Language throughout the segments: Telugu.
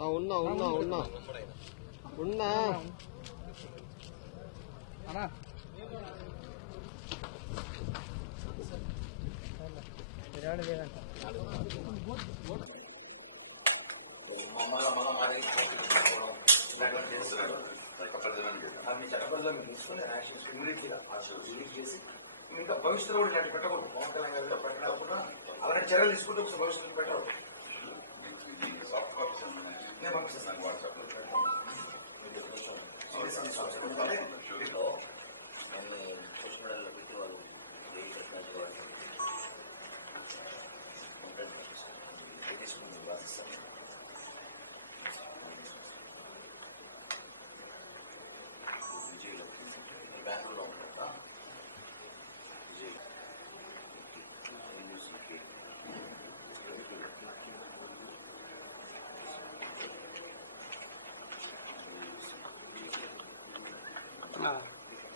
ఆ, ఉన్నా ఉన్నా ఉన్నా. ఉన్నా. అవి చట్టబద్ధంగా మీరు తీసుకుని యాక్షన్స్ ఇమీడియట్గా రిలీజ్ చేసి ఇంకా భవిష్యత్తులో కూడా ఇలాంటి పెట్టకూడదు పవన్ కళ్యాణ్ గారితో పెట్టకుండా అలాంటి చర్యలు తీసుకుంటే ఒకసారి భవిష్యత్తులో పెట్టకూడదు సాఫ్ట్ కాపీస్ ఉన్నాయి నేను పంపిస్తాను నాకు వాట్సాప్లో వీటిలో నేను సోషల్ మీడియాలో పెట్టి వాళ్ళు ఏ టెక్నాలజీ వాడతారు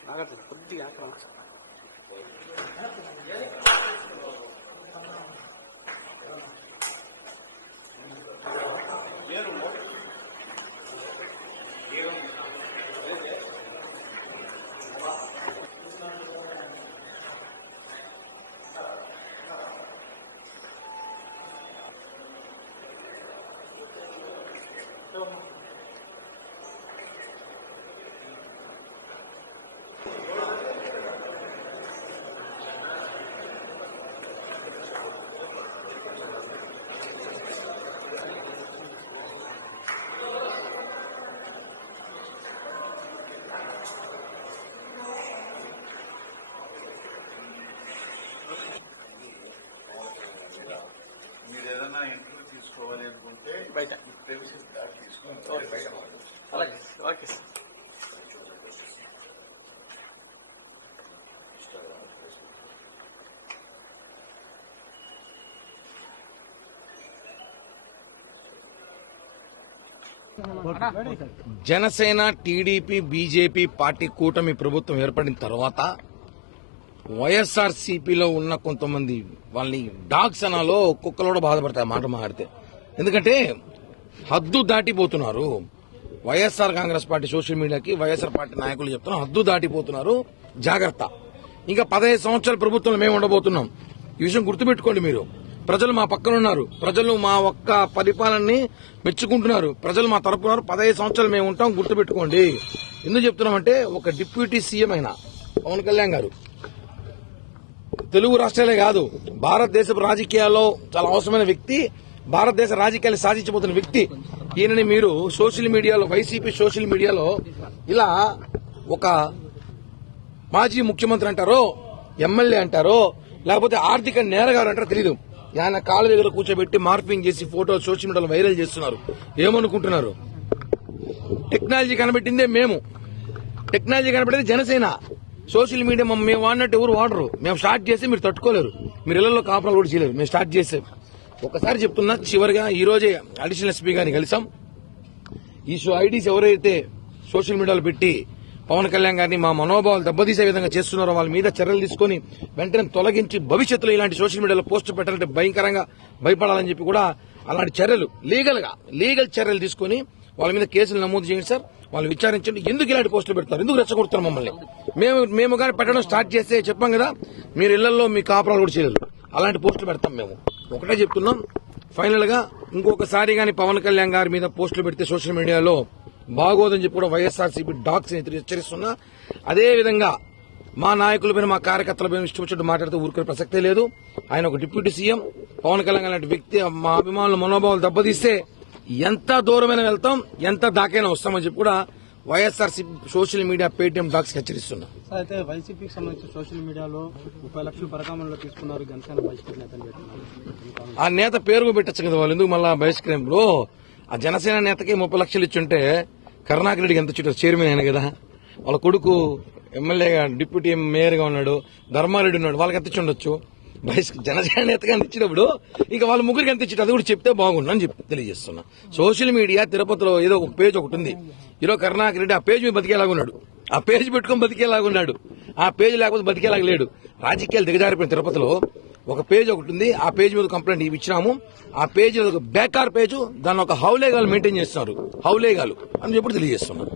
நகரத்துக்கு புத்தி ஆக்கலாம் తీసుకోవాలి అనుకుంటే బయట ప్రెమిసెస్ దాటి తీసుకోండి బయట అలాగే okay sir Janasena TDP BJP party కూటమి ప్రభుత్వం ఏర్పడిన తర్వాత వైఎస్ఆర్ సిపిలో ఉన్న కొంతమంది వాళ్ళని డాగ్స్ అనాలో కుక్కలు బాధపడతాయి మాట మాడితే ఎందుకంటే హద్దు దాటిపోతున్నారు. వైఎస్ఆర్ కాంగ్రెస్ పార్టీ సోషల్ మీడియాకి వైఎస్ఆర్ పార్టీ నాయకులు చెప్తున్నారు హద్దు దాటిపోతున్నారు. జాగ్రత్త. ఇంకా పదహైదు సంవత్సరాల ప్రభుత్వంలో మేము ఉండబోతున్నాం. ఈ విషయం గుర్తుపెట్టుకోండి మీరు. ప్రజలు మా పక్కన ఉన్నారు ప్రజలు మా ఒక్క పరిపాలనని మెచ్చుకుంటున్నారు. ప్రజలు మా తరపున పదహైదు సంవత్సరాలు మేము ఉంటాం గుర్తుపెట్టుకోండి. ఎందుకు చెప్తున్నామంటే ఒక డిప్యూటీ సీఎం అయిన పవన్ కళ్యాణ్ గారు. తెలుగు రాష్ట్రాలే కాదు భారతదేశపు రాజకీయాల్లో చాలా అవసరమైన వ్యక్తి. భారతదేశ రాజకీయాలు సాధించబోతున్న వ్యక్తి. ఈయనని మీరు సోషల్ మీడియాలో వైసీపీ సోషల్ మీడియాలో ఇలా ఒక మాజీ ముఖ్యమంత్రి అంటారో ఎమ్మెల్యే అంటారో లేకపోతే ఆర్థిక నేరగారు అంటారో తెలియదు ఆయన కాళ్ళ దగ్గర కూర్చోబెట్టి మార్పింగ్ చేసి ఫోటోలు సోషల్ మీడియాలో వైరల్ చేస్తున్నారు. ఏమనుకుంటున్నారు? టెక్నాలజీ కనిపెట్టిందే మేము. టెక్నాలజీ కనబడేది జనసేన. సోషల్ మీడియా మేము వాడినట్టు ఎవరు వాడరు. మేము స్టార్ట్ చేసి మీరు తట్టుకోలేరు. మీరు ఇళ్ళలో కాపురాలు కూడా చేయలేరు. మేము స్టార్ట్ చేసాం ఒకసారి చెప్తున్నా చివరిగా ఈరోజే అడిషనల్ ఎస్పీ గారిని కలిసాం. ఈ షో ఐడీస్ ఎవరైతే సోషల్ మీడియాలో పెట్టి పవన్ కళ్యాణ్ గారిని మా మనోభావాలు దెబ్బతీసే విధంగా చేస్తున్నారో వాళ్ళ మీద చర్యలు తీసుకొని వెంటనే తొలగించి భవిష్యత్తులో ఇలాంటి సోషల్ మీడియాలో పోస్ట్ పెట్టాలంటే భయంకరంగా భయపడాలని చెప్పి కూడా అలాంటి చర్యలు లీగల్గా లీగల్ చర్యలు తీసుకొని వాళ్ళ మీద కేసులు నమోదు చేయండి సార్. వాళ్ళు విచారించండి. ఎందుకు ఇలాంటి పోస్టులు పెడతారు? ఎందుకు రెచ్చగొడతారు మమ్మల్ని? మేము మేము కానీ పెట్టడం స్టార్ట్ చేస్తే చెప్పాం కదా మీరు ఇళ్ళలో మీ కాపురాలు కూడా చేయలేదు. అలాంటి పోస్టులు పెడతాం మేము. ఒకటే చెప్తున్నాం. ఫైనల్గా ఇంకొకసారి గాని పవన్ కళ్యాణ్ గారి మీద పోస్టులు పెడితే సోషల్ మీడియాలో బాగోదని చెప్పి కూడా వైఎస్ఆర్సీపీ డాక్స్ హెచ్చరిస్తున్నా. అదే విధంగా మా నాయకుల పైన మా కార్యకర్తల పైన ఇష్టం వచ్చినట్టు మాట్లాడితే ఊరుకునే ప్రసక్తే లేదు. ఆయన ఒక డిప్యూటీ సీఎం. పవన్ కళ్యాణ్ లాంటి వ్యక్తి మా అభిమానుల మనోభావాలు దెబ్బతీస్తే ఎంత దూరమైన వెళ్తాం ఎంత దాకైనా వస్తామని చెప్పి కూడా YSR social media Paytm dogs హెచ్చరిస్తున్నా. సార్ అయితే వైసీపీకి సంబంధించి సోషల్ మీడియాలో ముప్పై లక్షలు పరకామంలో తీసుకున్నారు జనసేన బహిష్కరణ ఆ నేత పేరు పెట్టచ్చు కదా వాళ్ళు ఎందుకు మళ్ళా బహిష్కరింపులో ఆ జనసేన నేతకి ముప్పై లక్షలు ఇచ్చుంటే కరుణాకర్ రెడ్డికి ఎంత ఇచ్చాడు చైర్మన్ అయిన కదా. వాళ్ళ కొడుకు ఎమ్మెల్యేగా డిప్యూటీ మేయర్గా ఉన్నాడు ధర్మారెడ్డి ఉన్నాడు వాళ్ళకి ఎంత ఇచ్చి ఉండొచ్చు బహిష్క జనసేన నేతగా ఎంత ఇచ్చినప్పుడు వాళ్ళ ముగ్గురికి ఎంత ఇచ్చి అది కూడా చెప్తే బాగుండు అని చెప్పి తెలియజేస్తున్నా. సోషల్ మీడియా తిరుపతిలో ఏదో ఒక పేజ్ ఒకటి ఉంది. ఈరోజు కరుణాకర్ రెడ్డి ఆ పేజ్ మీద బతికేలాగా ఉన్నాడు. ఆ పేజ్ పెట్టుకుని బతికేలాగా ఉన్నాడు. ఆ పేజ్ లేకపోతే బతికేలాగా లేడు. రాజకీయాలు దిగజారిపోయిన తిరుపతిలో ఒక పేజ్ ఒకటి ఉంది. ఆ పేజ్ మీద కంప్లైంట్ ఇవి ఇచ్చినాము. ఆ పేజ్ ఒక బేకార్ పేజ్ దాన్ని ఒక హౌలేగాలు మెయింటైన్ చేస్తున్నారు. హౌలేగాలు అని చెప్పి తెలియజేస్తున్నాను